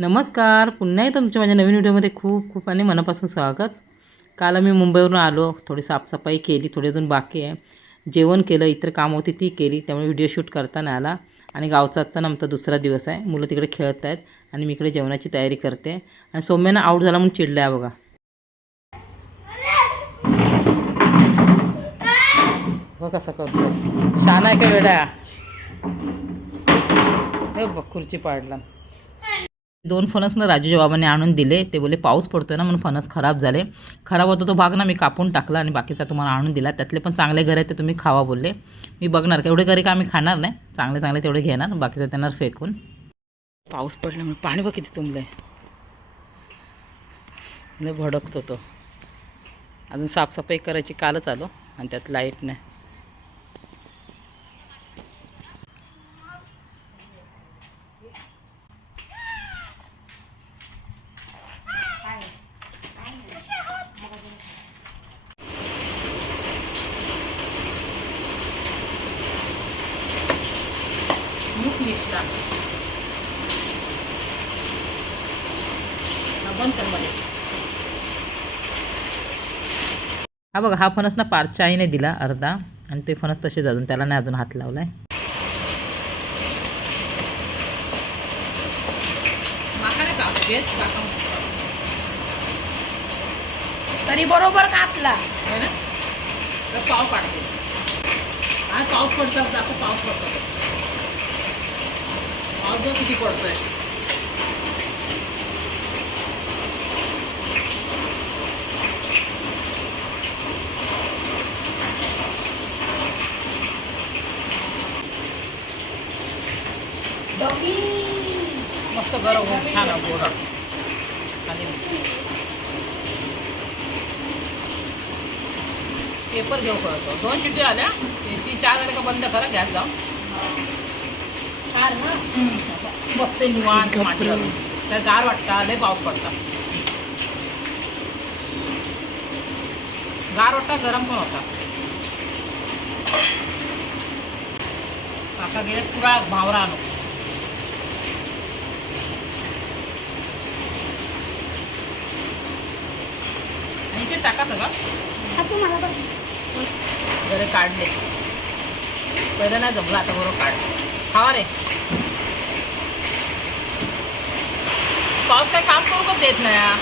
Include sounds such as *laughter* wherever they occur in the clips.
नमस्कार. पुन्हा एकदा तुमच्या माझ्या नवीन व्हिडिओमध्ये खूप खूप आणि मनापासून स्वागत. काल आम्ही मुंबईवरून आलो. थोडी साफसफाई केली थोडी अजून बाकी आहे. जेवण केलं इतर कामं होती ती केली. त्यामुळे व्हिडिओ शूट करता नाही आला. आणि गावचा आजचा आमचा दुसरा दिवस आहे. मुलं तिकडे खेळत आहेत. आणि मी इकडे जेवणाची तयारी करते. आणि सौम्यानं आऊट झाला म्हणून चिडला आहे बघा. बघ कसा करतो शान आहे का वेडा हे बघ खुर्ची पाडला. दोन फणस ना राजूच्या बाबाने आणून दिले. ते बोले पाऊस पडतोय ना म्हणून फणस खराब झाले. खराब होतो तो भाग ना मी कापून टाकला आणि बाकीचा तुम्हाला आणून दिला. त्यातले पण चांगले घर आहेत ते तुम्ही खावा बोलले. मी बघणार एवढे घरी का आम्ही खाणार नाही? चांगले चांगले तेवढे घेणार बाकीचं त्यांना फेकून. पाऊस पडल्यामुळे पाणी बघ किती तुंबलं आहे भडकतो तो. अजून साफसफाई करायची कालच आलो आणि त्यात लाइट नाही. मूग हा बंद कर हा बघा हा फणस ना पारच्या आईने दिला अर्धा आणि ते फणस तसेच अजून त्याला नाही अजून हात लावलाय. तरी बरोबर कापला. पाव काढते पाऊस दाखव पाऊस पडतो. बघ किती पडतोय? मस्त गरम होऊन छान आहे गोड. खाली पेपर घेऊ करतो दोन शिट्टी आल्या. ते ती चार झाल्या का बंद करा गॅस जाऊन. कार ना? बसते निवांत मांडीवर त्या गार वाटता लय पाऊस पडता. गार वाटता गरम पण होता. काका गेले पुरा भावरा आणू आणि इथे टाका सगळं. तू जरे काढले. पहिलं नाही जमलं आता बरोबर काढ खावा रे. पाऊस काय काम करू का देत नाही? हा?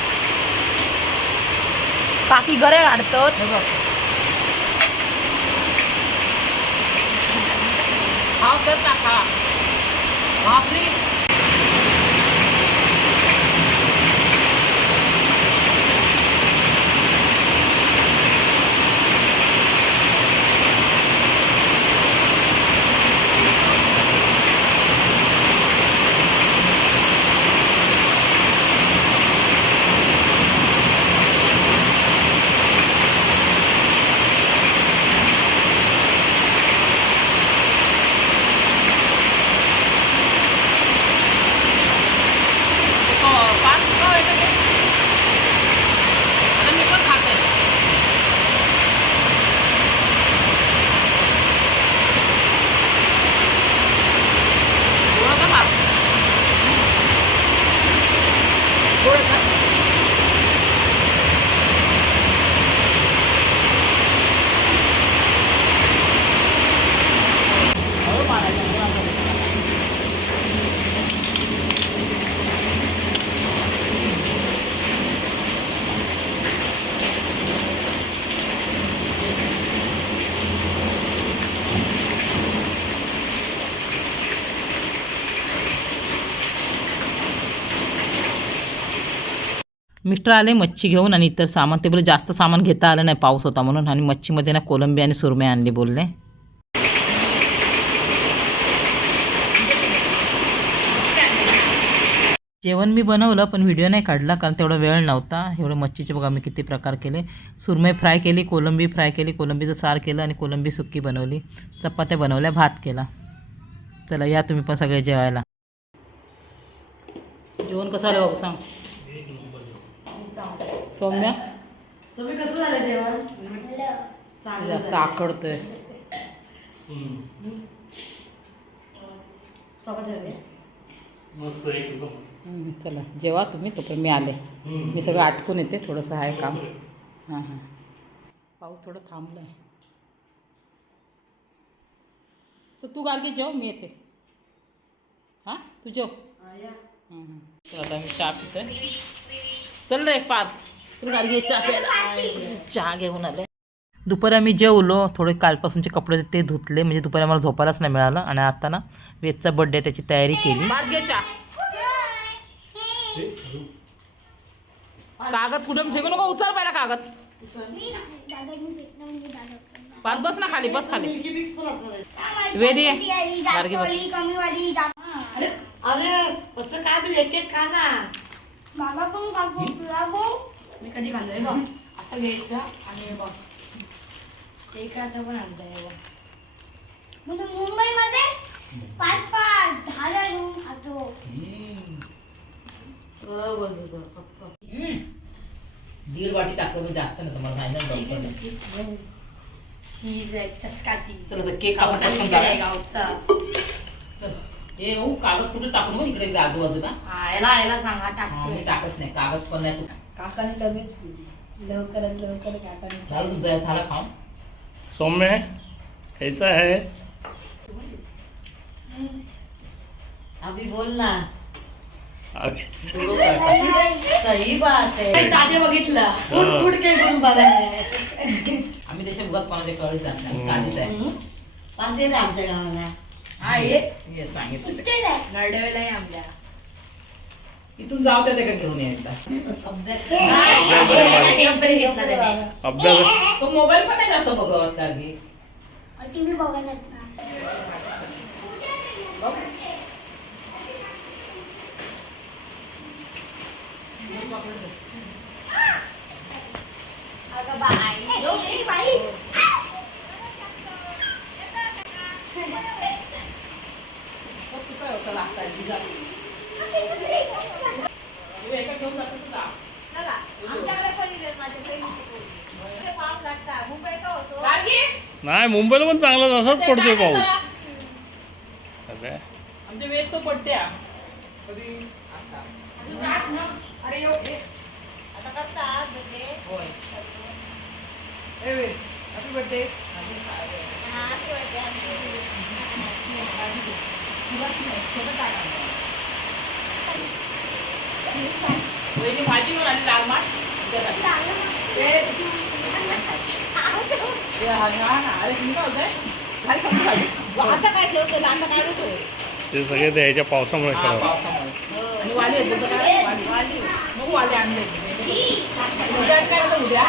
काकी गरे काढतात. हे तर टाका बापरे हो, पाच का येतं ते? आता मी पण खाते गोड का भात? गोड का? हळू मारायचं, हळू मारायचं. मिस्टर आले मच्छी घेऊन आणि इतर सामान ते बोले जास्त सामान घेता आलं नाही पाऊस होता म्हणून. आणि मच्छीमध्ये ना कोलंबी आणि सुरमे आणली बोलले. जेवण मी बनवलं पण व्हिडिओ नाही काढला कारण तेवढा वेळ नव्हता. एवढे मच्छीचे बघा मी किती प्रकार केले. सुरमई फ्राय केली कोलंबी फ्राय केली कोलंबीचं सार केलं आणि कोलंबी सुक्की बनवली. चपात्या बनवल्या भात केला. चला या तुम्ही पण सगळे जेवायला. जेवण कसं आलं बघू सांग. सौम्या? तुम्ही कसं झालं जेवण? जास्त आखडतोय एकदम हम्म, चला. जेवा तुम्ही तोपर्यंत मी आले. मी सगळं आटकून येते थोडंसं आहे काम. हां हां. पाऊस थोडं थांबला आहे तर तू गार्गी जेव मी येते. हां? तू जेव. हं, हं. तर आता मी चहा पिते चल रे पार तू गार्गी चहा प्यायला. चहा घेऊन आले. दुपारी आम्ही जेवलो. थोडे कालपासूनचे कपडे ते धुतले. म्हणजे दुपारी आम्हाला झोपायलाच नाही मिळालं. आणि आता ना वेजचा बड्डे त्याची तयारी केली. कागद कुठं? फेकू नको उचल पहिला कागद. पाच बस ना खाली बस खाली. वेदी आहे. गार्गी बस. अरे असं काय एक एक खा ना. बाबा पण कापू तुला गो मी कधी खाल्लोय बघ असं घ्यायचं आणि हे बघ. एकाचं पण आणतंय हे बघ. म्हणजे मुंबईमध्ये पाच पाच दहा दहा रूम खातो. दीड वाटी टाकलं जास्त नाही तुम्हाला फायनल चीज आहे चसकाची. चल आता केक आपण टाकून. गावचा. हे हो कागद कुठे टाकू नको इकडे इकडे आजूबाजूला. हा याला याला सांगा हा, टाकतोय. टाकत नाही कागद पण नाही काकाने लगेच लवकरात लवकर काकाने झालं तुझं झालं खाऊन. सौम्य कैसा है? अभी बोल ना. अभी. सही बात आहे साधे बघितलं. हा. कुठ के करून बघाय आम्ही त्याच्या उगाच कोणाच्या कळत जात नाही. साधीच आहे. आमच्या गावाला. हा ये हे सांगितलं आहे नरडेवेला आहे आमच्या इथून जाऊ त्या का घेऊन यायचा अभ्यास तो मोबाईल पण नाही जास्त बघत टीव्ही अगं बाई बाई मग तू काय होतं लागता जिजा. तू एका घेऊन जातोस का? गार्गी, नाही मुंबईला पण चांगला तसाच पडतोय पाऊस अरे, आमच्या पडते हा. *laughs* भाजी लाल माठ. आता काय ठेवतो आता काय ठेवतो ते सगळे द्यायच्या पावसामुळे खराब. पावसामुळे. वाली काय? वाली. वाली आणले. उद्या काय आता उद्या?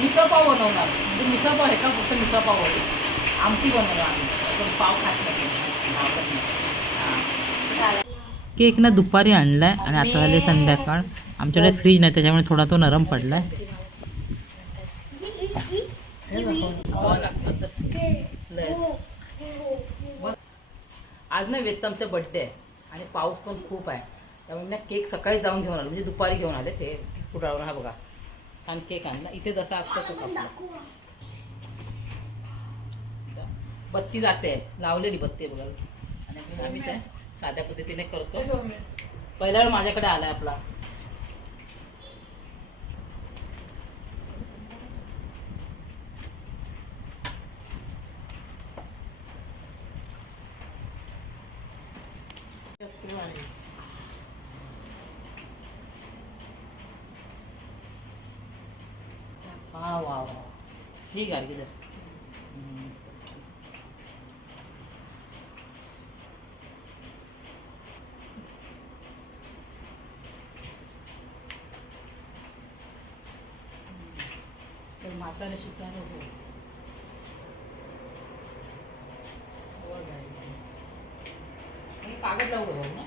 मिसळ पाव बनवणार. म्हणजे मिसळ पाव आहे का? फक्त मिसळ पाव होते आमटी बनवणार आम्ही. पण पाव खात नाही आवडत नाही. केक ना दुपारी आणलाय आणि आता झाले संध्याकाळ. आमच्याकडे फ्रीज नाही त्याच्यामुळे थोडा तो नरम पडलाय. आज ना वेदचा आमचा बड्डे आहे आणि पाऊस पण खूप आहे. त्यामुळे ना केक सकाळी जाऊन घेऊन आलो म्हणजे दुपारी घेऊन आले ते. फुटाळून हा बघा. छान केक आणला. इथे जसा असतो तो कापला बत्ती जाते. लावलेली बत्ती बघा. आणि आहे. साध्या पद्धतीने करतो. पहिला वेळ माझ्याकडे आलाय आपला. वा वा ठीक आहे म्हातारे घ्यायचं. आणि कागद लावू बघ ना.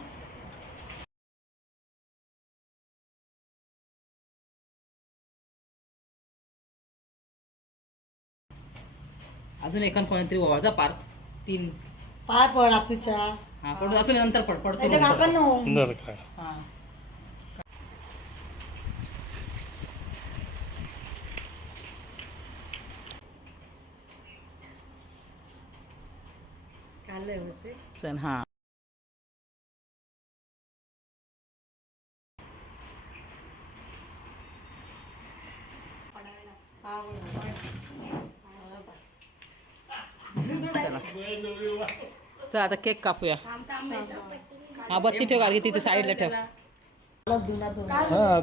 अजून एखाद कोणतरी वळचा पार? तीन. पाय पडा तुझ्या हा पडतो असं नंतर पड. पडतो. काकांनो सुंदर काय हा. चल चला. आता केक कापूया. हा बत्ती ठेव गाडी तिथे साईडला ठेव. हा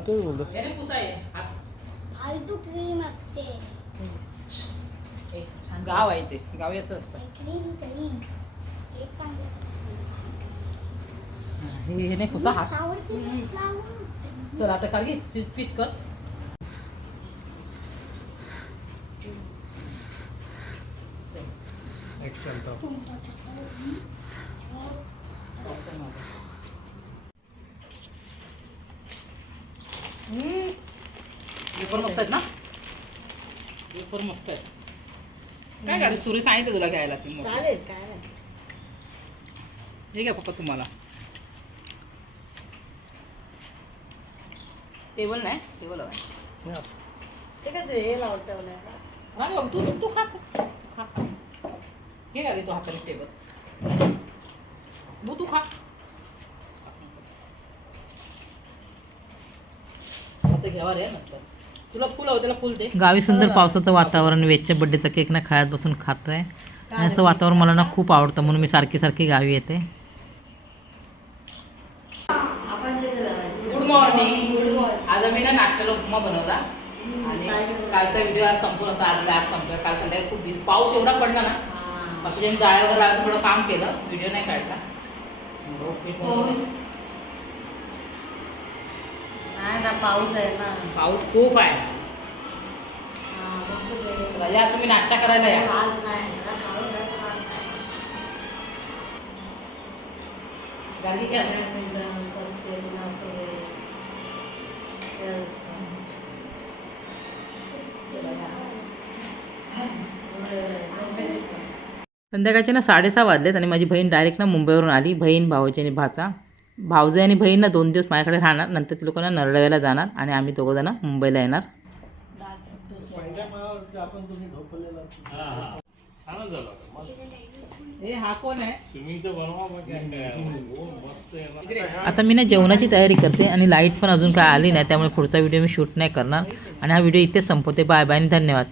गाव आहे ते गाव असं असतं. हे हे नाही पुसा हात? चल आता काढ घे पीस कर. मस्त आहेत ना? वेफर मस्त आहेत. काय गाडी सुरे सांगितलं तुला घ्यायला ती. चालेल काय हे घ्या पप्पा तुम्हाला. टेबल नाही? टेबल हवा हे. बाबू तू तू खा खा. तू हाताने टेबल बू तू खा. आता घ्यावा रे नंतर. तुला फुल हवं त्याला फुल दे. गावी सुंदर पावसाचं वातावरण वेजच्या बड्डेचा केक ना खेळात बसून खातोय. आणि असं वातावरण मला ना खूप आवडतं म्हणून मी सारखी सारखी गावी येते आपण ते लावायचं गुड मॉर्निंग आज आम्ही ना नाश्त्याला उपमा बनवला. आणि कालचा व्हिडिओ आज संपून होता. आज आज संपला काल संध्याकाळी खूप पाऊस एवढा पडला ना बाकीच्या मी जाळ्या वगैरे लावून थोडं काम केलं व्हिडिओ नाही काढला. बनवलं. नाही ना पाऊस आहे ना. पाऊस खूप आहे. हा? चला या तुम्ही नाश्ता करायला या. आज नाही आज. गाडी घ्या निदान करते, पुन्हा असं हे. हे असतं. चला या. एवढं झोपेची पण. संध्याकाळचे ना साडेसहा वाजलेत आणि माझी बहीण डायरेक्ट ना मुंबईवरून आली. बहीण भाऊजी आणि भाचा. भाऊजे आणि बहीण ना दोन दिवस माझ्याकडे राहणार. नंतर ती लोकांना नरडव्याला जाणार आणि आम्ही दोघं जण मुंबईला येणार. आता मी ना जेवणाची तयारी करते आणि लाइट पण अजून काय आली नाही त्यामुळे पुढचा व्हिडिओ मी शूट नाही करणार. आणि हा व्हिडिओ इथेच संपवते. बाय बाय आणि धन्यवाद.